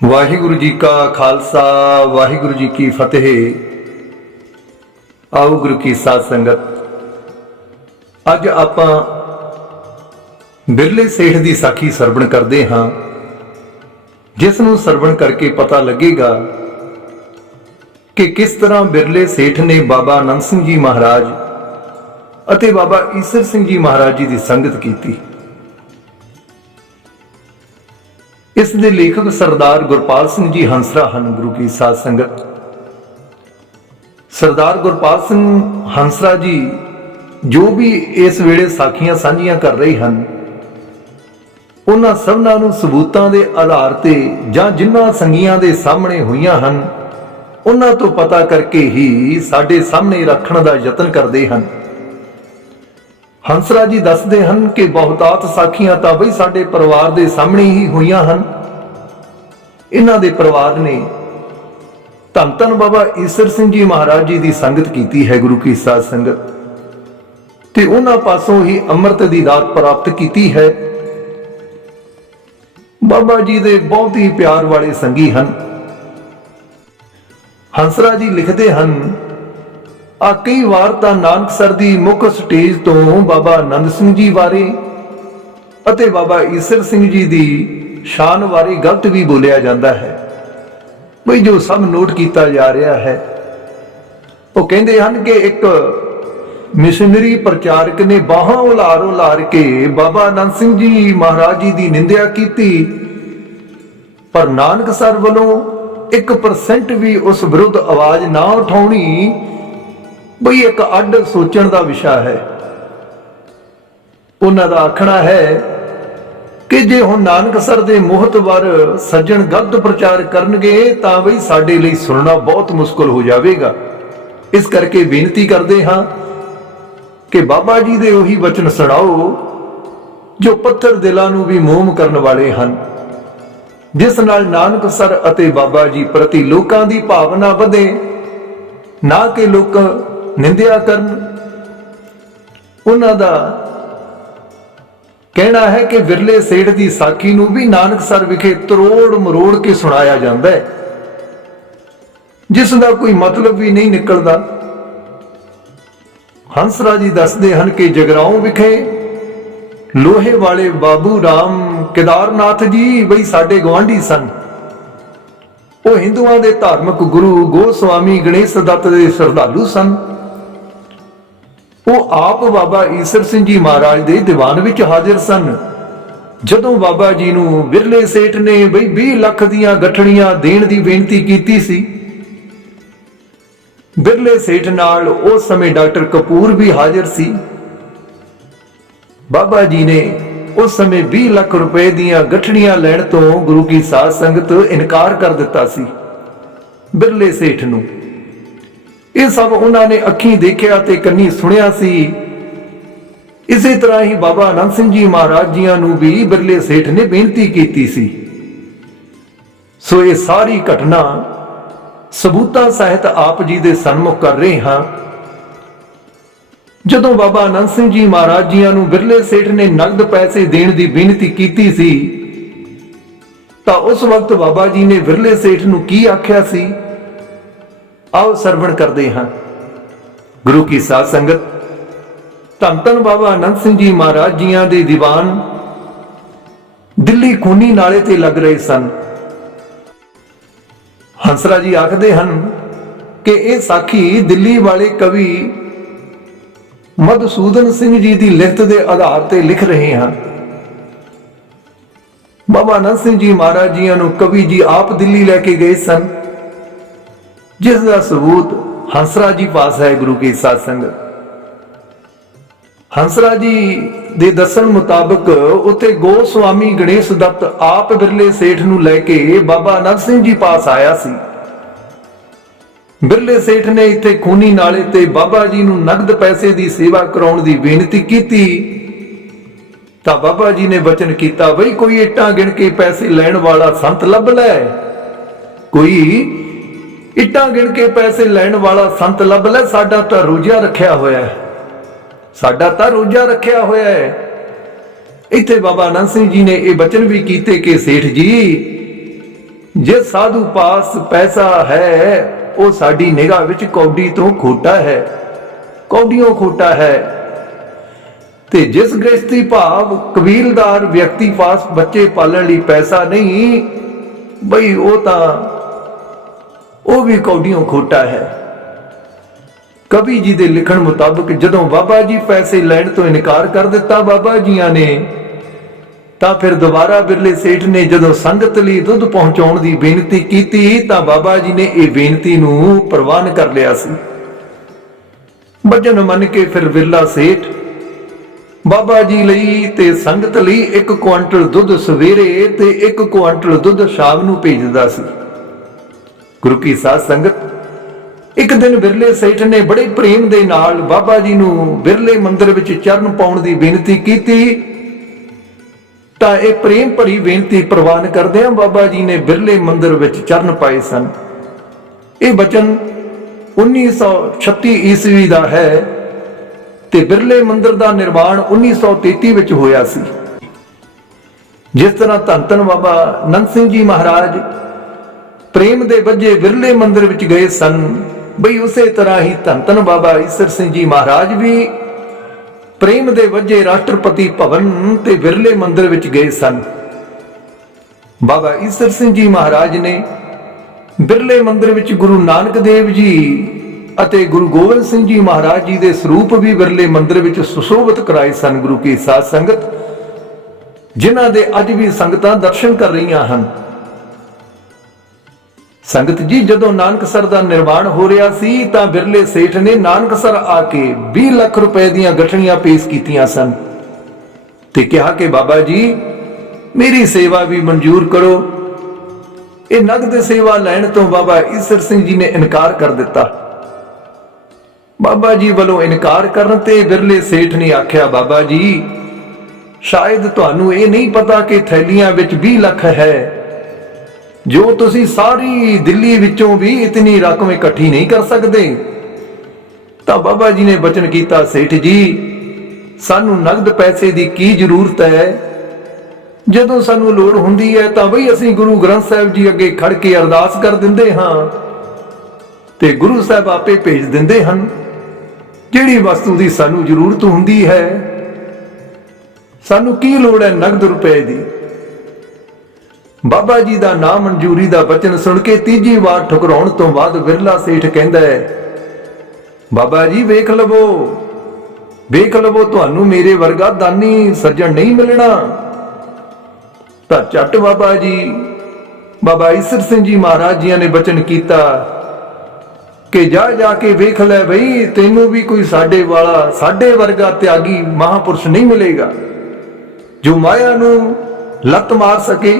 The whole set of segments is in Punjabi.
ਵਾਹਿਗੁਰੂ ਜੀ ਕਾ ਖਾਲਸਾ ਵਾਹਿਗੁਰੂ ਜੀ ਕੀ ਫਤਿਹ। ਆਓ ਗੁਰੂ ਕੀ ਸਾਧ ਸੰਗਤ, ਅੱਜ ਆਪਾਂ ਬਿਰਲੇ ਸੇਠ ਦੀ ਸਾਖੀ ਸਰਵਣ ਕਰਦੇ ਹਾਂ, ਜਿਸ ਨੂੰ ਸਰਵਣ ਕਰਕੇ ਪਤਾ ਲੱਗੇਗਾ ਕਿ ਕਿਸ ਤਰ੍ਹਾਂ ਬਿਰਲੇ ਸੇਠ ਨੇ ਬਾਬਾ ਆਨੰਦ ਸਿੰਘ ਜੀ ਮਹਾਰਾਜ ਅਤੇ ਬਾਬਾ ਈਸਰ ਸਿੰਘ ਜੀ ਮਹਾਰਾਜ ਜੀ ਦੀ ਸੰਗਤ ਕੀਤੀ। ਇਸ ਦੇ ਲੇਖਕ ਸਰਦਾਰ ਗੁਰਪਾਲ ਸਿੰਘ ਜੀ ਹੰਸਰਾ ਹਨ। ਗੁਰੂ ਕੀ ਸਾਧ ਸੰਗਤ, ਸਰਦਾਰ ਗੁਰਪਾਲ ਸਿੰਘ ਹੰਸਰਾ ਜੀ ਜੋ ਵੀ ਇਸ ਵੇਲੇ ਸਾਖੀਆਂ ਸਾਂਝੀਆਂ ਕਰ ਰਹੇ ਹਨ, ਉਹਨਾਂ ਸਭਨਾਂ ਨੂੰ ਸਬੂਤਾਂ ਦੇ ਆਧਾਰ ਤੇ ਜਾਂ ਜਿਨ੍ਹਾਂ ਸੰਗੀਆਂ ਦੇ ਸਾਹਮਣੇ ਹੋਈਆਂ ਹਨ, ਉਹਨਾਂ ਤੋਂ ਪਤਾ ਕਰਕੇ ਹੀ ਸਾਡੇ ਸਾਹਮਣੇ ਰੱਖਣ ਦਾ ਯਤਨ ਕਰਦੇ ਹਨ। ਹੰਸਰਾ ਜੀ ਦੱਸਦੇ ਹਨ ਕਿ ਬਹੁਤਾਤ ਸਾਖੀਆਂ ਤਾਂ ਬਈ ਸਾਡੇ ਪਰਿਵਾਰ ਦੇ ਸਾਹਮਣੇ ਹੀ ਹੋਈਆਂ ਹਨ। ਇਹਨਾਂ ਦੇ ਪਰਿਵਾਰ ਨੇ ਧੰਨ ਧੰਨ ਬਾਬਾ ਈਸਰ ਸਿੰਘ ਜੀ ਮਹਾਰਾਜ ਜੀ ਦੀ ਸੰਗਤ ਕੀਤੀ ਹੈ। ਗੁਰੂ ਕੀ ਸਾਧ ਸੰਗਤ, ਤੇ ਉਹਨਾਂ ਪਾਸੋਂ ਹੀ ਅੰਮ੍ਰਿਤ ਦੀ ਦਾਤ ਪ੍ਰਾਪਤ ਕੀਤੀ ਹੈ। ਬਾਬਾ ਜੀ ਦੇ ਬਹੁਤ ਹੀ ਪਿਆਰ ਵਾਲੇ ਸੰਗੀ ਹਨ। ਹੰਸਰਾ ਜੀ ਲਿਖਦੇ ਹਨ, ਕਈ ਵਾਰ ਤਾਂ ਨਾਨਕਸਰ ਦੀ ਮੁੱਖ ਸਟੇਜ ਤੋਂ ਬਾਬਾ ਆਨੰਦ ਸਿੰਘ ਜੀ ਬਾਰੇ ਅਤੇ ਬਾਬਾ ਈਸਰ ਸਿੰਘ ਜੀ ਦੀ ਸ਼ਾਨ ਬਾਰੇ ਗਲਤ ਵੀ ਬੋਲਿਆ ਜਾਂਦਾ ਹੈ, ਬਈ ਜੋ ਸਭ ਨੋਟ ਕੀਤਾ ਜਾ ਰਿਹਾ ਹੈ। ਉਹ ਕਹਿੰਦੇ ਹਨ ਕਿ ਇੱਕ ਮਿਸ਼ਨਰੀ ਪ੍ਰਚਾਰਕ ਨੇ ਬਾਹਾਂ ਉਲਾਰ ਕੇ ਬਾਬਾ ਆਨੰਦ ਸਿੰਘ ਜੀ ਮਹਾਰਾਜ ਜੀ ਦੀ ਨਿੰਦਿਆ ਕੀਤੀ, ਪਰ ਨਾਨਕਸਰ ਵੱਲੋਂ 1% ਵੀ ਉਸ ਵਿਰੁੱਧ ਆਵਾਜ਼ ਨਾ ਉਠਾਉਣੀ ਬਈ ਇੱਕ ਅੱਡ ਸੋਚਣ ਦਾ ਵਿਸ਼ਾ ਹੈ। ਉਹਨਾਂ ਦਾ ਆਖਣਾ ਹੈ ਕਿ ਜੇ ਹੁਣ ਨਾਨਕਸਰ ਦੇ ਮੋਹਤਵਰ ਸੱਜਣ ਗਲਤ ਪ੍ਰਚਾਰ ਕਰਨਗੇ ਤਾਂ ਬਈ ਸਾਡੇ ਲਈ ਸੁਣਨਾ ਬਹੁਤ ਮੁਸ਼ਕਲ ਹੋ ਜਾਵੇਗਾ। ਇਸ ਕਰਕੇ ਬੇਨਤੀ ਕਰਦੇ ਹਾਂ ਕਿ ਬਾਬਾ ਜੀ ਦੇ ਉਹੀ ਵਚਨ ਸੁਣਾਓ ਜੋ ਪੱਥਰ ਦਿਲਾਂ ਨੂੰ ਵੀ ਮੋਮ ਕਰਨ ਵਾਲੇ ਹਨ, ਜਿਸ ਨਾਲ ਨਾਨਕਸਰ ਅਤੇ ਬਾਬਾ ਜੀ ਪ੍ਰਤੀ ਲੋਕਾਂ ਦੀ ਭਾਵਨਾ ਵਧੇ, ਨਾ ਕਿ ਲੋਕ ਨਿੰਦਿਆ ਕਰਨ। ਉਹਨਾਂ ਦਾ ਕਹਿਣਾ ਹੈ ਕਿ ਬਿਰਲੇ ਸੇਠ ਦੀ ਸਾਖੀ ਨੂੰ ਵੀ ਨਾਨਕਸਰ ਵਿਖੇ ਤਰੋੜ ਮਰੋੜ ਕੇ ਸੁਣਾਇਆ ਜਾਂਦਾ ਹੈ, ਜਿਸ ਦਾ ਕੋਈ ਮਤਲਬ ਵੀ ਨਹੀਂ ਨਿਕਲਦਾ। ਹੰਸਰਾ ਜੀ ਦੱਸਦੇ ਹਨ ਕਿ ਜਗਰਾਉਂ ਵਿਖੇ ਲੋਹੇ ਵਾਲੇ ਬਾਬੂ ਰਾਮ ਕੇਦਾਰਨਾਥ ਜੀ ਬਈ ਸਾਡੇ ਗੁਆਂਢੀ ਸਨ। ਉਹ ਹਿੰਦੂਆਂ ਦੇ ਧਾਰਮਿਕ ਗੁਰੂ ਗੋਸਵਾਮੀ ਗਣੇਸ਼ ਦੱਤ ਦੇ ਸ਼ਰਧਾਲੂ ਸਨ। ਉਹ ਆਪ ਬਾਬਾ ਈਸਰ ਸਿੰਘ ਜੀ ਮਹਾਰਾਜ ਦੇ ਦੀਵਾਨ ਵਿੱਚ ਹਾਜ਼ਰ ਸਨ। ਜਦੋਂ ਬਾਬਾ ਜੀ ਨੂੰ ਬਿਰਲੇ ਸੇਠ ਨੇ ਬਈ 20 ਲੱਖ ਦੀਆਂ ਗੱਠੜੀਆਂ ਦੇਣ ਦੀ ਬੇਨਤੀ ਕੀਤੀ ਸੀ, ਬਿਰਲੇ ਸੇਠ ਨਾਲ ਉਸ ਸਮੇਂ ਡਾਕਟਰ ਕਪੂਰ ਵੀ ਹਾਜ਼ਰ ਸੀ। ਬਾਬਾ ਜੀ ਨੇ ਉਸ ਸਮੇਂ 20 ਲੱਖ ਰੁਪਏ ਦੀਆਂ ਗੱਠੜੀਆਂ ਲੈਣ ਤੋਂ ਗੁਰੂ ਕੀ ਸਾਧ ਸੰਗਤ ਇਨਕਾਰ ਕਰ ਦਿੱਤਾ ਸੀ ਬਿਰਲੇ ਸੇਠ ਨੂੰ। ਇਹ ਸਭ ਉਹਨਾਂ ਨੇ ਅੱਖੀਂ ਦੇਖਿਆ ਤੇ ਕੰਨੀ ਸੁਣਿਆ ਸੀ। ਇਸੇ ਤਰ੍ਹਾਂ ਹੀ ਬਾਬਾ ਆਨੰਦ ਸਿੰਘ ਜੀ ਮਹਾਰਾਜ ਜੀਆਂ ਨੂੰ ਵੀ ਬਿਰਲੇ ਸੇਠ ਨੇ ਬੇਨਤੀ ਕੀਤੀ ਸੀ। ਸੋ ਇਹ ਸਾਰੀ ਘਟਨਾ ਸਬੂਤਾਂ ਸਹਿਤ ਆਪ ਜੀ ਦੇ ਸਨਮੁਖ ਕਰ ਰਹੇ ਹਾਂ। ਜਦੋਂ ਬਾਬਾ ਆਨੰਦ ਸਿੰਘ ਜੀ ਮਹਾਰਾਜ ਜੀਆਂ ਨੂੰ ਬਿਰਲੇ ਸੇਠ ਨੇ ਨਗਦ ਪੈਸੇ ਦੇਣ ਦੀ ਬੇਨਤੀ ਕੀਤੀ ਸੀ, ਤਾਂ ਉਸ ਵਕਤ ਬਾਬਾ ਜੀ ਨੇ ਬਿਰਲੇ ਸੇਠ ਨੂੰ ਕੀ ਆਖਿਆ ਸੀ, ਆਓ ਸਰਵਣ ਕਰਦੇ ਹਾਂ। ਗੁਰੂ ਕੀ ਸਾਧ ਸੰਗਤ, ਧੰਨ ਧੰਨ ਬਾਬਾ ਆਨੰਦ ਸਿੰਘ ਜੀ ਮਹਾਰਾਜ ਜੀਆਂ ਦੇ ਦੀਵਾਨ ਦਿੱਲੀ ਖੂਨੀ ਨਾਲੇ ਤੇ ਲੱਗ ਰਹੇ ਸਨ। ਹੰਸਰਾ ਜੀ ਆਖਦੇ ਹਨ ਕਿ ਇਹ ਸਾਖੀ ਦਿੱਲੀ ਵਾਲੇ ਕਵੀ ਮਧੂਸੂਦਨ ਸਿੰਘ ਜੀ ਦੀ ਲਿਖਤ ਦੇ ਆਧਾਰ ਤੇ ਲਿਖ ਰਹੇ ਹਾਂ। ਬਾਬਾ ਆਨੰਦ ਸਿੰਘ ਜੀ ਮਹਾਰਾਜ ਜੀਆਂ ਨੂੰ ਕਵੀ ਜੀ ਆਪ ਦਿੱਲੀ ਲੈ ਕੇ ਗਏ ਸਨ, ਜਿਸ ਦਾ ਸਬੂਤ ਹੰਸਰਾ ਜੀ ਪਾਸ ਹੈ। ਗੁਰੂ ਕੀ ਸਾਧ ਸੰਗਤ, ਹੰਸਰਾ ਜੀ ਦੇ ਦੱਸਣ ਮੁਤਾਬਕ ਉੱਥੇ ਗੋਸਵਾਮੀ ਗਣੇਸ਼ ਦੱਤ ਆਪ ਬਿਰਲੇ ਸੇਠ ਨੂੰ ਲੈ ਕੇ ਬਾਬਾ ਆਨੰਦ ਸਿੰਘ ਜੀ ਪਾਸ ਆਇਆ ਸੀ। ਬਿਰਲੇ ਸੇਠ ਨੇ ਇੱਥੇ ਖੂਨੀ ਨਾਲੇ ਤੇ ਬਾਬਾ ਜੀ ਨੂੰ ਨਗਦ ਪੈਸੇ ਦੀ ਸੇਵਾ ਕਰਾਉਣ ਦੀ ਬੇਨਤੀ ਕੀਤੀ, ਤਾਂ ਬਾਬਾ ਜੀ ਨੇ ਵਚਨ ਕੀਤਾ, ਬਈ ਕੋਈ ਇੱਟਾਂ ਗਿਣ ਕੇ ਪੈਸੇ ਲੈਣ ਵਾਲਾ ਸੰਤ ਲੱਭ ਲੈ, ਕੋਈ ਇੱਟਾਂ ਗਿਣ ਕੇ ਪੈਸੇ ਲੈਣ ਵਾਲਾ ਸੰਤ ਲੱਭ ਲੈ, ਸਾਡਾ ਤਾਂ ਰੋਜ਼ਾ ਰੱਖਿਆ ਹੋਇਆ ਹੈ, ਸਾਡਾ ਤਾਂ ਰੋਜ਼ਾ ਰੱਖਿਆ ਹੋਇਆ ਹੈ। ਇੱਥੇ ਬਾਬਾ ਆਨੰਦ ਸਿੰਘ ਜੀ ਨੇ ਇਹ ਵਚਨ ਵੀ ਕੀਤੇ ਕਿ ਸੇਠ ਜੀ ਜਿਸ ਸਾਧੂ ਪਾਸ ਪੈਸਾ ਹੈ ਉਹ ਸਾਡੀ ਨਿਗਾਹ ਵਿੱਚ ਕੌਡੀ ਤੋਂ ਖੋਟਾ ਹੈ, ਕੌਡੀਆਂ ਖੋਟਾ ਹੈ। ਤੇ ਜਿਸ ਗ੍ਰਸਤੀ ਭਾਵ ਕਬੀਲਦਾਰ ਵਿਅਕਤੀ ਪਾਸ ਬੱਚੇ ਪਾਲਣ ਲਈ ਪੈਸਾ ਨਹੀਂ, ਬਈ ਉਹ ਵੀ ਕੌਡੀਆਂ ਖੋਟਾ ਹੈ। ਕਵੀ ਜੀ ਦੇ ਲਿਖਣ ਮੁਤਾਬਕ ਜਦੋਂ ਬਾਬਾ ਜੀ ਪੈਸੇ ਲੈਣ ਤੋਂ ਇਨਕਾਰ ਕਰ ਦਿੱਤਾ ਬਾਬਾ ਜੀਆਂ ਨੇ, ਤਾਂ ਫਿਰ ਦੁਬਾਰਾ ਬਿਰਲੇ ਸੇਠ ਨੇ ਜਦੋਂ ਸੰਗਤ ਲਈ ਦੁੱਧ ਪਹੁੰਚਾਉਣ ਦੀ ਬੇਨਤੀ ਕੀਤੀ ਤਾਂ ਬਾਬਾ ਜੀ ਨੇ ਇਹ ਬੇਨਤੀ ਨੂੰ ਪ੍ਰਵਾਨ ਕਰ ਲਿਆ ਸੀ। ਵਚਨ ਮੰਨ ਕੇ ਫਿਰ ਬਿਰਲਾ ਸੇਠ ਬਾਬਾ ਜੀ ਲਈ ਤੇ ਸੰਗਤ ਲਈ 1 ਕੁਆਂਟਲ ਦੁੱਧ ਸਵੇਰੇ ਤੇ 1 ਕੁਆਂਟਲ ਦੁੱਧ ਸ਼ਾਮ ਨੂੰ ਭੇਜਦਾ ਸੀ। ਗੁਰੂ ਕੀ ਸਾਧ ਸੰਗਤ, ਇੱਕ ਦਿਨ ਬਿਰਲੇ ਸੇਠ ਨੇ ਬੜੇ ਪ੍ਰੇਮ ਦੇ ਨਾਲ ਬਾਬਾ ਜੀ ਨੂੰ ਬਿਰਲੇ ਮੰਦਿਰ ਵਿੱਚ ਚਰਨ ਪਾਉਣ ਦੀ ਬੇਨਤੀ ਕੀਤੀ, ਤਾਂ ਇਹ ਪ੍ਰੇਮ ਭਰੀ ਬੇਨਤੀ ਪ੍ਰਵਾਨ ਕਰਦਿਆਂ ਬਾਬਾ ਜੀ ਨੇ ਬਿਰਲੇ ਮੰਦਿਰ ਵਿੱਚ ਚਰਨ ਪਾਏ ਸਨ। ਇਹ ਬਚਨ 1936 ਈਸਵੀ ਦਾ ਹੈ ਤੇ ਬਿਰਲੇ ਮੰਦਿਰ ਦਾ ਨਿਰਮਾਣ 1933 ਵਿੱਚ ਹੋਇਆ ਸੀ। ਜਿਸ ਤਰ੍ਹਾਂ ਧੰਨ ਧੰਨ ਬਾਬਾ ਨੰਦ ਸਿੰਘ ਜੀ ਮਹਾਰਾਜ ਪ੍ਰੇਮ ਦੇ ਵਜੇ ਬਿਰਲੇ ਮੰਦਿਰ ਵਿੱਚ ਗਏ ਸਨ, ਬਈ ਉਸੇ ਤਰ੍ਹਾਂ ਹੀ ਧੰਨ ਧੰਨ ਬਾਬਾ ਈਸਰ ਸਿੰਘ ਜੀ ਮਹਾਰਾਜ ਵੀ ਪ੍ਰੇਮ ਦੇ ਵਜੇ ਰਾਸ਼ਟਰਪਤੀ ਭਵਨ ਤੇ ਬਿਰਲੇ ਮੰਦਿਰ ਵਿੱਚ ਗਏ ਸਨ। ਬਾਬਾ ਈਸਰ ਸਿੰਘ ਜੀ ਮਹਾਰਾਜ ਨੇ ਬਿਰਲੇ ਮੰਦਿਰ ਵਿੱਚ ਗੁਰੂ ਨਾਨਕ ਦੇਵ ਜੀ ਅਤੇ ਗੁਰੂ ਗੋਬਿੰਦ ਸਿੰਘ ਜੀ ਮਹਾਰਾਜ ਜੀ ਦੇ ਸਰੂਪ ਵੀ ਬਿਰਲੇ ਮੰਦਿਰ ਵਿੱਚ ਸੁਸ਼ੋਭਿਤ ਕਰਾਏ ਸਨ। ਗੁਰੂ ਕੀ ਸਾਧ ਸੰਗਤ, ਜਿਨ੍ਹਾਂ ਦੇ ਅੱਜ ਵੀ ਸੰਗਤਾਂ ਦਰਸ਼ਨ ਕਰ ਰਹੀਆਂ ਹਨ। ਸੰਗਤ ਜੀ, ਜਦੋਂ ਨਾਨਕਸਰ ਦਾ ਨਿਰਮਾਣ ਹੋ ਰਿਹਾ ਸੀ ਤਾਂ ਬਿਰਲੇ ਸੇਠ ਨੇ ਨਾਨਕਸਰ ਆ ਕੇ 20 ਲੱਖ ਰੁਪਏ ਦੀਆਂ ਗਠੜੀਆਂ ਪੇਸ਼ ਕੀਤੀਆਂ ਸਨ ਤੇ ਕਿਹਾ ਕਿ ਬਾਬਾ ਜੀ ਮੇਰੀ ਸੇਵਾ ਵੀ ਮਨਜ਼ੂਰ ਕਰੋ। ਇਹ ਨਗਦ ਸੇਵਾ ਲੈਣ ਤੋਂ ਬਾਬਾ ਈਸਰ ਸਿੰਘ ਜੀ ਨੇ ਇਨਕਾਰ ਕਰ ਦਿੱਤਾ। ਬਾਬਾ ਜੀ ਵੱਲੋਂ ਇਨਕਾਰ ਕਰਨ ਤੇ ਬਿਰਲੇ ਸੇਠ ਨੇ ਆਖਿਆ, ਬਾਬਾ ਜੀ ਸ਼ਾਇਦ ਤੁਹਾਨੂੰ ਇਹ ਨਹੀਂ ਪਤਾ ਕਿ ਥੈਲੀਆਂ ਵਿੱਚ 20 ਲੱਖ ਹੈ, ਜੋ ਤੁਸੀਂ ਸਾਰੀ ਦਿੱਲੀ ਵਿੱਚੋਂ ਵੀ ਇਤਨੀ ਰਕਮ ਇਕੱਠੀ ਨਹੀਂ ਕਰ ਸਕਦੇ। ਤਾਂ ਬਾਬਾ ਜੀ ਨੇ ਬਚਨ ਕੀਤਾ, ਸੇਠ ਜੀ ਸਾਨੂੰ ਨਗਦ ਪੈਸੇ ਦੀ ਕੀ ਜ਼ਰੂਰਤ ਹੈ, ਜਦੋਂ ਸਾਨੂੰ ਲੋੜ ਹੁੰਦੀ ਹੈ ਤਾਂ ਬਈ ਅਸੀਂ ਗੁਰੂ ਗ੍ਰੰਥ ਸਾਹਿਬ ਜੀ ਅੱਗੇ ਖੜ ਕੇ ਅਰਦਾਸ ਕਰ ਦਿੰਦੇ ਹਾਂ ਤੇ ਗੁਰੂ ਸਾਹਿਬ ਆਪੇ ਭੇਜ ਦਿੰਦੇ ਹਨ। ਜਿਹੜੀ ਵਸਤੂ ਦੀ ਸਾਨੂੰ ਜ਼ਰੂਰਤ ਹੁੰਦੀ ਹੈ, ਸਾਨੂੰ ਕੀ ਲੋੜ ਹੈ ਨਗਦ ਰੁਪਏ ਦੀ। ਬਾਬਾ ਜੀ ਦਾ ਨਾ ਮਨਜ਼ੂਰੀ ਦਾ ਬਚਨ ਸੁਣ ਕੇ ਤੀਜੀ ਵਾਰ ਠੁਕਰਾਉਣ ਤੋਂ ਬਾਅਦ ਬਿਰਲਾ ਸੇਠ ਕਹਿੰਦਾ ਹੈ, ਬਾਬਾ ਜੀ ਵੇਖ ਲਵੋ ਤੁਹਾਨੂੰ ਮੇਰੇ ਵਰਗਾ ਦਾਨੀ ਸੱਜਣ ਨਹੀਂ ਮਿਲਣਾ। ਤਾਂ ਝੱਟ ਬਾਬਾ ਈਸਰ ਸਿੰਘ ਜੀ ਮਹਾਰਾਜ ਜੀ ਨੇ ਬਚਨ ਕੀਤਾ ਕਿ ਜਾ ਕੇ ਵੇਖ ਲੈ ਬਈ, ਤੈਨੂੰ ਵੀ ਕੋਈ ਸਾਡੇ ਵਰਗਾ ਤਿਆਗੀ ਮਹਾਪੁਰਸ਼ ਨਹੀਂ ਮਿਲੇਗਾ ਜੋ ਮਾਇਆ ਨੂੰ ਲੱਤ ਮਾਰ ਸਕੇ।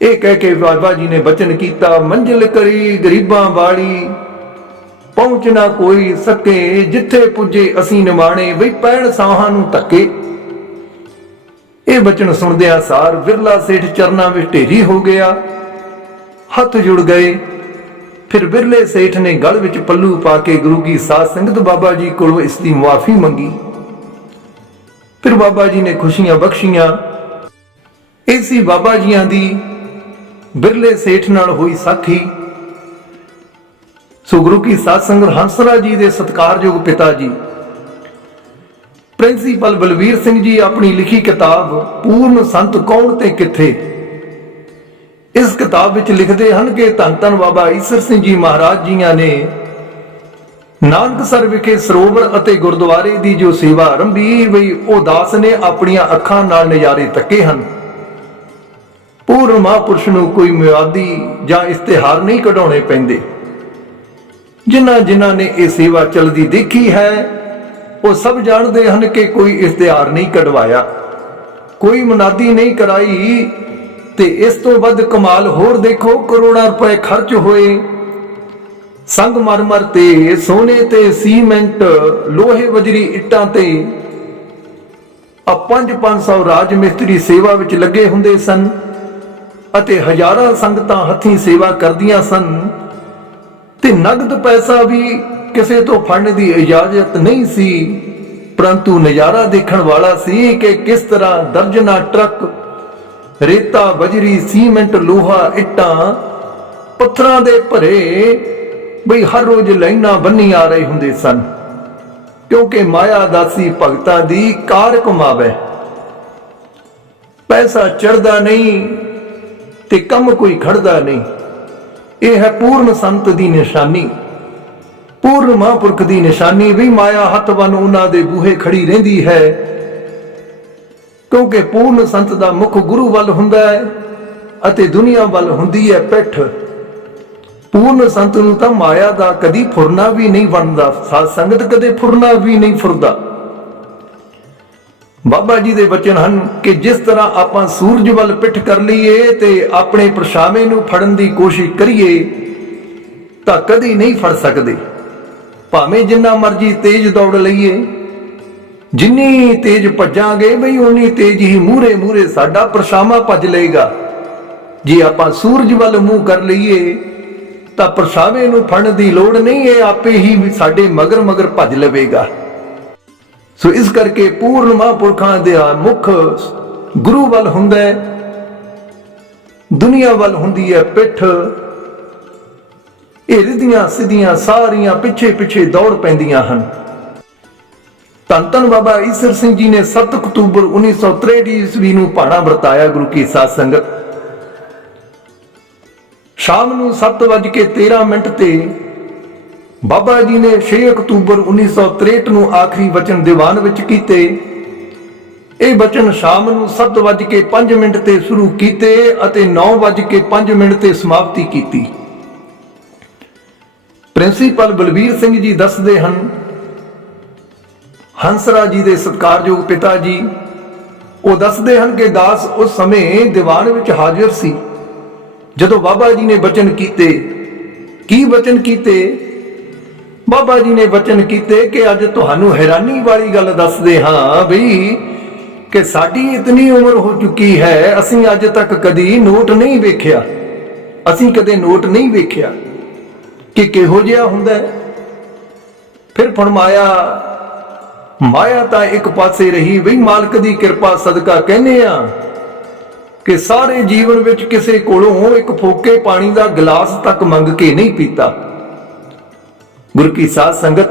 ਇਹ ਕਹਿ ਕੇ ਬਾਬਾ ਜੀ ਨੇ ਬਚਨ ਕੀਤਾ, ਮੰਜ਼ਿਲ ਕਰੀ ਗਰੀਬਾਂ ਵਾਲੀ ਪਹੁੰਚ ਨਾ ਕੋਈ ਸਕੇ, ਜਿੱਥੇ ਪੁੱਜੇ ਅਸੀਂ ਨਿਮਾਣੇ ਬਈ ਪੈਣ ਸਾਹਾਂ ਨੂੰ ਧੱਕੇ। ਇਹ ਬਚਨ ਸੁਣਦਿਆਂ ਸਾਰ ਬਿਰਲਾ ਸੇਠ ਚਰਨਾਂ ਵਿੱਚ ਢੇਰੀ ਹੋ ਗਿਆ, ਹੱਥ ਜੁੜ ਗਏ। ਫਿਰ ਬਿਰਲੇ ਸੇਠ ਨੇ ਗਲ ਵਿੱਚ ਪੱਲੂ ਪਾ ਕੇ ਗੁਰੂ ਕੀ ਸਾਧ ਸੰਗਤ ਬਾਬਾ ਜੀ ਕੋਲੋਂ ਇਸ ਦੀ ਮੁਆਫੀ ਮੰਗੀ। ਫਿਰ ਬਾਬਾ ਜੀ ਨੇ ਖੁਸ਼ੀਆਂ ਬਖਸ਼ੀਆਂ। ਇਹ ਸੀ ਬਾਬਾ ਜੀਆਂ ਦੀ ਬਿਰਲੇ ਸੇਠ ਨਾਲ ਹੋਈ ਸਾਖੀ। ਸੋ ਗੁਰੂ ਕੀ ਸਾਧ ਸੰਗਤ ਹੰਸਰਾਜ ਜੀ ਦੇ ਸਤਿਕਾਰਯੋਗ ਪਿਤਾ ਜੀ ਪ੍ਰਿੰਸੀਪਲ ਬਲਵੀਰ ਸਿੰਘ ਜੀ ਆਪਣੀ ਲਿਖੀ ਕਿਤਾਬ ਪੂਰਨ ਸੰਤ ਕੌਣ ਤੇ ਕਿੱਥੇ, ਇਸ ਕਿਤਾਬ ਵਿੱਚ ਲਿਖਦੇ ਹਨ ਕਿ ਧੰਨ ਧੰਨ ਬਾਬਾ ਈਸਰ ਸਿੰਘ ਜੀ ਮਹਾਰਾਜ ਜੀਆਂ ਨੇ ਨਾਨਕਸਰ ਵਿਖੇ ਸਰੋਵਰ ਅਤੇ ਗੁਰਦੁਆਰੇ ਦੀ ਜੋ ਸੇਵਾ ਆਰੰਭੀ ਬਈ ਉਹ ਦਾਸ ਨੇ ਆਪਣੀਆਂ ਅੱਖਾਂ ਨਾਲ ਨਜ਼ਾਰੇ ਤੱਕੇ ਹਨ। ਪੂਰਨ ਮਹਾਂਪੁਰਸ਼ ਨੂੰ ਕੋਈ ਮਿਆਦੀ ਜਾਂ ਇਸ਼ਤਿਹਾਰ ਨਹੀਂ ਕਢਾਉਣੇ ਪੈਂਦੇ। ਜਿਨ੍ਹਾਂ ਨੇ ਇਹ ਸੇਵਾ ਚੱਲਦੀ ਦੇਖੀ ਹੈ ਉਹ ਸਭ ਜਾਣਦੇ ਹਨ ਕਿ ਕੋਈ ਇਸ਼ਤਿਹਾਰ ਨਹੀਂ ਕਢਵਾਇਆ, ਕੋਈ ਮੁਨਾਦੀ ਨਹੀਂ ਕਰਾਈ। ਤੇ ਇਸ ਤੋਂ ਵੱਧ ਕਮਾਲ ਹੋਰ ਦੇਖੋ, ਕਰੋੜਾਂ ਰੁਪਏ ਖਰਚ ਹੋਏ ਸੰਗਮਰਮਰ ਤੇ ਸੋਨੇ ਤੇ ਸੀਮੈਂਟ ਲੋਹੇ ਵਜਰੀ ਇੱਟਾਂ ਤੇ 500 ਰਾਜ ਮਿਸਤਰੀ ਸੇਵਾ ਵਿੱਚ ਲੱਗੇ ਹੁੰਦੇ ਸਨ ਅਤੇ ਹਜ਼ਾਰਾਂ ਸੰਗਤਾਂ ਹੱਥੀਂ ਸੇਵਾ ਕਰਦੀਆਂ ਸਨ ਤੇ ਨਗਦ ਪੈਸਾ ਵੀ ਕਿਸੇ ਤੋਂ ਫੜਨ ਦੀ ਇਜਾਜ਼ਤ ਨਹੀਂ ਸੀ। ਪਰੰਤੂ ਨਜ਼ਾਰਾ ਦੇਖਣ ਵਾਲਾ ਸੀ ਕਿ ਕਿਸ ਤਰ੍ਹਾਂ ਦਰਜਨਾਂ ਟਰੱਕ ਰੇਤਾ ਬਜਰੀ ਸੀਮੈਂਟ ਲੋਹਾ ਇੱਟਾਂ ਪੱਥਰਾਂ ਦੇ ਭਰੇ ਬਈ ਹਰ ਰੋਜ਼ ਲਾਈਨਾਂ ਬੰਨੀ ਆ ਰਹੇ ਹੁੰਦੇ ਸਨ, ਕਿਉਂਕਿ ਮਾਇਆ ਦਾਸੀ ਭਗਤਾਂ ਦੀ ਕਾਰ ਕਮਾਵੇ। ਪੈਸਾ ਚੜਦਾ ਨਹੀਂ ਤੇ ਕੰਮ ਕੋਈ ਖੜਦਾ ਨਹੀਂ। ਇਹ ਹੈ ਪੂਰਨ ਸੰਤ ਦੀ ਨਿਸ਼ਾਨੀ, ਪੂਰਨ ਮਹਾਂਪੁਰਖ ਦੀ ਨਿਸ਼ਾਨੀ। ਵੀ ਮਾਇਆ ਹੱਥ ਵੱਲ ਉਹਨਾਂ ਦੇ ਬੂਹੇ ਖੜੀ ਰਹਿੰਦੀ ਹੈ, ਕਿਉਂਕਿ ਪੂਰਨ ਸੰਤ ਦਾ ਮੁਖ ਗੁਰੂ ਵੱਲ ਹੁੰਦਾ ਹੈ ਅਤੇ ਦੁਨੀਆ ਵੱਲ ਹੁੰਦੀ ਹੈ ਪਿੱਠ। ਪੂਰਨ ਸੰਤ ਨੂੰ ਤਾਂ ਮਾਇਆ ਦਾ ਕਦੀ ਫੁਰਨਾ ਵੀ ਨਹੀਂ ਬਣਦਾ, ਸਾਧ ਸੰਗਤ ਕਦੇ ਫੁਰਨਾ ਵੀ ਨਹੀਂ ਫੁਰਦਾ। ਬਾਬਾ ਜੀ ਦੇ ਵਚਨ ਹਨ ਕਿ ਜਿਸ ਤਰ੍ਹਾਂ ਆਪਾਂ ਸੂਰਜ ਵੱਲ ਪਿੱਠ ਕਰ ਲਈਏ ਤੇ ਆਪਣੇ ਪਰਛਾਵੇਂ ਨੂੰ ਫੜਨ ਦੀ ਕੋਸ਼ਿਸ਼ ਕਰੀਏ ਤਾਂ ਕਦੀ ਨਹੀਂ ਫੜ ਸਕਦੇ। ਭਾਵੇਂ ਜਿੰਨਾ ਮਰਜੀ ਤੇਜ਼ ਦੌੜ ਲਈਏ, ਜਿੰਨੀ ਤੇਜ਼ ਭੱਜਾਂਗੇ ਬਈ ਉਨੀ ਤੇਜ਼ ਹੀ ਮੂਹਰੇ ਮੂਹਰੇ ਸਾਡਾ ਪਰਛਾਵਾਂ ਭੱਜ ਲਏਗਾ। ਜੇ ਆਪਾਂ ਸੂਰਜ ਵੱਲ ਮੂੰਹ ਕਰ ਲਈਏ ਤਾਂ ਪਰਛਾਵੇਂ ਨੂੰ ਫੜਨ ਦੀ ਲੋੜ ਨਹੀਂ, ਇਹ ਆਪੇ ਹੀ ਸਾਡੇ ਮਗਰ ਮਗਰ ਭੱਜ ਲਵੇਗਾ। ਸੋ ਇਸ ਕਰਕੇ ਪੂਰਨ ਮਹਾਂਪੁਰਖਾਂ ਦਾ ਮੁੱਖ ਗੁਰੂ ਵੱਲ ਹੁੰਦਾ ਹੈ, ਦੁਨੀਆ ਵੱਲ ਹੁੰਦੀ ਹੈ ਪਿੱਠ। ਇਹ ਰਿੱਧੀਆਂ ਸਿੱਧੀਆਂ ਸਾਰੀਆਂ ਪਿੱਛੇ ਪਿੱਛੇ ਦੌੜ ਪੈਂਦੀਆਂ ਹਨ। ਧੰਨ ਧੰਨ ਬਾਬਾ ਈਸਰ ਸਿੰਘ ਜੀ ਨੇ 7 ਅਕਤੂਬਰ 1963 ਈਸਵੀ ਨੂੰ ਭਾਣਾ ਵਰਤਾਇਆ। ਗੁਰੂ ਕੀ ਸਾਧ ਸੰਗਤ, ਸ਼ਾਮ ਨੂੰ 7:13 ਤੇ ਬਾਬਾ ਜੀ ਨੇ 6 ਅਕਤੂਬਰ 1963 ਨੂੰ ਆਖਰੀ ਵਚਨ ਦੀਵਾਨ ਵਿੱਚ ਕੀਤੇ। ਇਹ ਵਚਨ ਸ਼ਾਮ ਨੂੰ 7:05 ਤੇ ਸ਼ੁਰੂ ਕੀਤੇ ਅਤੇ 9:05 ਤੇ ਸਮਾਪਤੀ ਕੀਤੀ। ਪ੍ਰਿੰਸੀਪਲ ਬਲਬੀਰ ਸਿੰਘ ਜੀ ਦੱਸਦੇ ਹਨ, ਹੰਸਰਾ ਜੀ ਦੇ ਸਤਿਕਾਰਯੋਗ ਪਿਤਾ ਜੀ, ਉਹ ਦੱਸਦੇ ਹਨ ਕਿ ਦਾਸ ਉਸ ਸਮੇਂ ਦੀਵਾਨ ਵਿੱਚ ਹਾਜ਼ਰ ਸੀ ਜਦੋਂ ਬਾਬਾ ਜੀ ਨੇ ਵਚਨ ਕੀਤੇ। ਕੀ ਵਚਨ ਕੀਤੇ? ਬਾਬਾ ਜੀ ਨੇ ਵਚਨ ਕੀਤੇ ਕਿ ਅੱਜ ਤੁਹਾਨੂੰ ਹੈਰਾਨੀ ਵਾਲੀ ਗੱਲ ਦੱਸਦੇ ਹਾਂ ਬਈ ਕਿ ਸਾਡੀ ਇਤਨੀ ਉਮਰ ਹੋ ਚੁੱਕੀ ਹੈ, ਅਸੀਂ ਅੱਜ ਤੱਕ ਕਦੀ ਨੋਟ ਨਹੀਂ ਵੇਖਿਆ। ਅਸੀਂ ਕਦੇ ਨੋਟ ਨਹੀਂ ਵੇਖਿਆ ਕਿ ਕਿਹੋ ਜਿਹਾ ਹੁੰਦਾ ਹੈ। ਫਿਰ ਫਰਮਾਇਆ, ਮਾਇਆ ਤਾਂ ਇੱਕ ਪਾਸੇ ਰਹੀ ਬਈ ਮਾਲਕ ਦੀ ਕਿਰਪਾ ਸਦਕਾ ਕਹਿੰਦੇ ਆ ਕਿ ਸਾਰੇ ਜੀਵਨ ਵਿੱਚ ਕਿਸੇ ਕੋਲੋਂ ਇੱਕ ਫੋਕੇ ਪਾਣੀ ਦਾ ਗਲਾਸ ਤੱਕ ਮੰਗ ਕੇ ਨਹੀਂ ਪੀਤਾ। ਗੁਰੂ ਕੀ ਸਾਧ ਸੰਗਤ,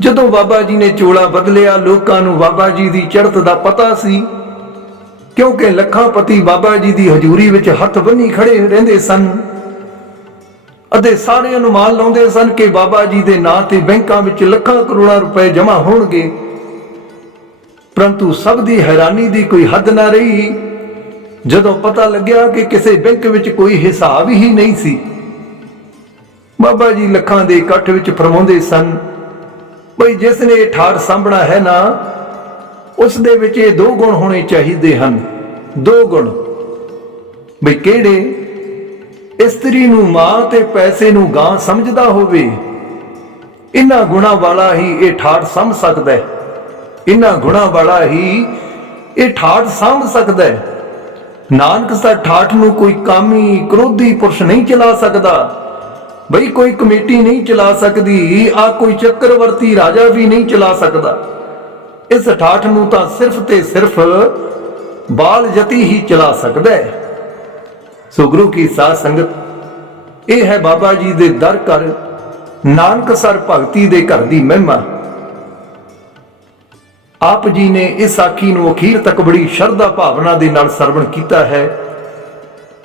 ਜਦੋਂ ਬਾਬਾ ਜੀ ਨੇ ਚੋਲਾ ਬਦਲਿਆ, ਲੋਕਾਂ ਨੂੰ ਬਾਬਾ ਜੀ ਦੀ ਚੜ੍ਹਤ ਦਾ ਪਤਾ ਸੀ, ਕਿਉਂਕਿ ਲੱਖਾਂ ਪਤੀ ਬਾਬਾ ਜੀ ਦੀ ਹਜ਼ੂਰੀ ਵਿੱਚ ਹੱਥ ਬੰਨ੍ਹੀ ਖੜੇ ਰਹਿੰਦੇ ਸਨ ਅਤੇ ਸਾਰੇ ਅਨੁਮਾਨ ਲਾਉਂਦੇ ਸਨ ਕਿ ਬਾਬਾ ਜੀ ਦੇ ਨਾਂ ਤੇ ਬੈਂਕਾਂ ਵਿੱਚ ਲੱਖਾਂ ਕਰੋੜਾਂ ਰੁਪਏ ਜਮ੍ਹਾਂ ਹੋਣਗੇ। ਪਰੰਤੂ ਸਭ ਦੀ ਹੈਰਾਨੀ ਦੀ ਕੋਈ ਹੱਦ ਨਾ ਰਹੀ ਜਦੋਂ ਪਤਾ ਲੱਗਿਆ ਕਿ ਕਿਸੇ ਬੈਂਕ ਵਿੱਚ ਕੋਈ ਹਿਸਾਬ ਹੀ ਨਹੀਂ ਸੀ। ਬਾਬਾ ਜੀ ਲੱਖਾਂ ਦੇ ਇਕੱਠ ਵਿੱਚ ਫਰਮਾਉਂਦੇ ਸਨ, ਬਈ ਜਿਸ ਨੇ ਇਹ ਠਾਠ ਸਾਂਭਣਾ ਹੈ ਨਾ, ਉਸ ਦੇ ਵਿੱਚ ਇਹ 2 ਗੁਣ ਹੋਣੇ ਚਾਹੀਦੇ ਹਨ। 2 ਗੁਣ। ਬਈ ਕਿਹੜੇ? ਇਸਤਰੀ ਨੂੰ ਮਾਂ ਤੇ ਪੈਸੇ ਨੂੰ ਗਾਂ ਸਮਝਦਾ ਹੋਵੇ। ਇਹਨਾਂ ਗੁਣਾਂ ਵਾਲਾ ਹੀ ਇਹ ਠਾਠ ਸਾਂਭ ਸਕਦਾ ਹੈ। ਇਹਨਾਂ ਗੁਣਾਂ ਵਾਲਾ ਹੀ ਇਹ ਠਾਠ ਸਾਂਭ ਸਕਦਾ ਹੈ। ਨਾਨਕ ਸਰ ਠਾਠ ਨੂੰ ਕੋਈ ਕਾਮੀ ਕ੍ਰੋਧੀ ਪੁਰਸ਼ ਨਹੀਂ ਚਲਾ ਸਕਦਾ। ਬਈ ਕੋਈ ਕਮੇਟੀ ਨਹੀਂ ਚਲਾ ਸਕਦੀ, ਆ ਕੋਈ ਚੱਕਰਵਰਤੀ ਰਾਜਾ ਵੀ ਨਹੀਂ ਚਲਾ ਸਕਦਾ। ਇਸ ਠਾਠ ਨੂੰ ਤਾਂ ਸਿਰਫ ਤੇ ਸਿਰਫ ਬਾਲ ਜਤੀ ਹੀ ਚਲਾ ਸਕਦਾ ਹੈ। ਸੋ ਗੁਰੂ ਕੀ ਸਾਧ ਸੰਗਤ, ਇਹ ਹੈ ਬਾਬਾ ਜੀ ਦੇ ਦਰ ਘਰ ਨਾਨਕ ਸਰ ਭਗਤੀ ਦੇ ਘਰ ਦੀ ਮਹਿਮਾ। ਆਪ ਜੀ ਨੇ ਇਸ ਸਾਖੀ ਨੂੰ ਅਖੀਰ ਤੱਕ ਬੜੀ ਸ਼ਰਧਾ ਭਾਵਨਾ ਦੇ ਨਾਲ ਸਰਵਣ ਕੀਤਾ ਹੈ।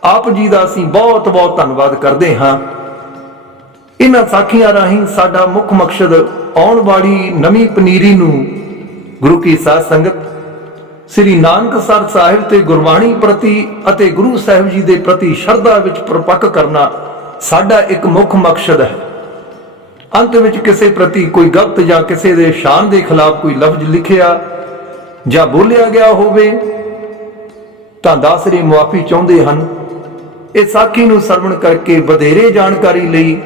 ਆਪ ਜੀ ਦਾ ਅਸੀਂ ਬਹੁਤ ਬਹੁਤ ਧੰਨਵਾਦ ਕਰਦੇ ਹਾਂ। ਇਹਨਾਂ ਸਾਖੀਆਂ ਰਾਹੀਂ ਸਾਡਾ ਮੁੱਖ ਮਕਸਦ ਆਉਣ ਵਾਲੀ ਨਵੀਂ ਪਨੀਰੀ ਨੂੰ ਗੁਰੂ ਕੀ ਸਾਧ ਸੰਗਤ ਸ੍ਰੀ ਨਾਨਕਸਰ ਸਾਹਿਬ ਤੇ ਗੁਰਬਾਣੀ ਪ੍ਰਤੀ ਅਤੇ ਗੁਰੂ ਸਾਹਿਬ ਜੀ ਦੇ ਪ੍ਰਤੀ ਸ਼ਰਧਾ ਵਿੱਚ ਪ੍ਰਪੱਕ ਕਰਨਾ ਸਾਡਾ ਇੱਕ ਮੁੱਖ ਮਕਸਦ ਹੈ। ਅੰਤ ਵਿੱਚ ਕਿਸੇ ਪ੍ਰਤੀ ਕੋਈ ਗਲਤ ਜਾਂ ਕਿਸੇ ਦੇ ਸ਼ਾਨ ਦੇ ਖਿਲਾਫ ਕੋਈ ਲਫ਼ਜ਼ ਲਿਖਿਆ ਜਾਂ ਬੋਲਿਆ ਗਿਆ ਹੋਵੇ ਤਾਂ ਦਾਸਰੇ ਮੁਆਫੀ ਚਾਹੁੰਦੇ ਹਨ। ਇਹ ਸਾਖੀ ਨੂੰ ਸਰਵਣ ਕਰਕੇ ਵਧੇਰੇ ਜਾਣਕਾਰੀ ਲਈ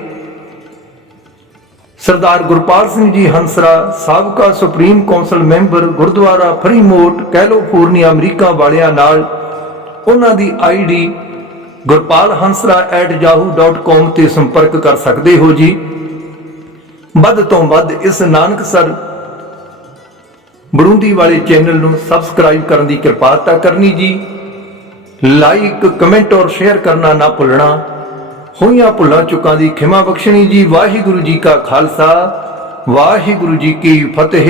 ਸਰਦਾਰ ਗੁਰਪਾਲ ਸਿੰਘ ਜੀ ਹੰਸਰਾ, ਸਾਬਕਾ supreme council member, Gurdwara Fremont, California, America ਵਾਲਿਆਂ ਨਾਲ ਉਹਨਾਂ ਦੀ ID gurpalhansra@yahoo.com ਤੇ ਸੰਪਰਕ ਕਰ ਸਕਦੇ ਹੋ ਜੀ। ਵੱਧ ਤੋਂ ਵੱਧ ਇਸ ਨਾਨਕਸਰ ਬੜੂੰਦੀ ਵਾਲੇ ਚੈਨਲ ਨੂੰ ਸਬਸਕ੍ਰਾਈਬ ਕਰਨ ਦੀ ਕਿਰਪਾਲਤਾ ਕਰਨੀ ਜੀ। ਲਾਈਕ ਕਮੈਂਟ ਔਰ ਸ਼ੇਅਰ ਕਰਨਾ ਨਾ ਭੁੱਲਣਾ। ਹੋਈਆਂ ਭੁੱਲਾਂ ਚੁੱਕਾਂ ਦੀ ਖਿਮਾ ਬਖਸ਼ਣੀ ਜੀ। ਵਾਹਿਗੁਰੂ ਜੀ ਕਾ ਖਾਲਸਾ, ਵਾਹਿਗੁਰੂ ਜੀ ਕੀ ਫਤਿਹ।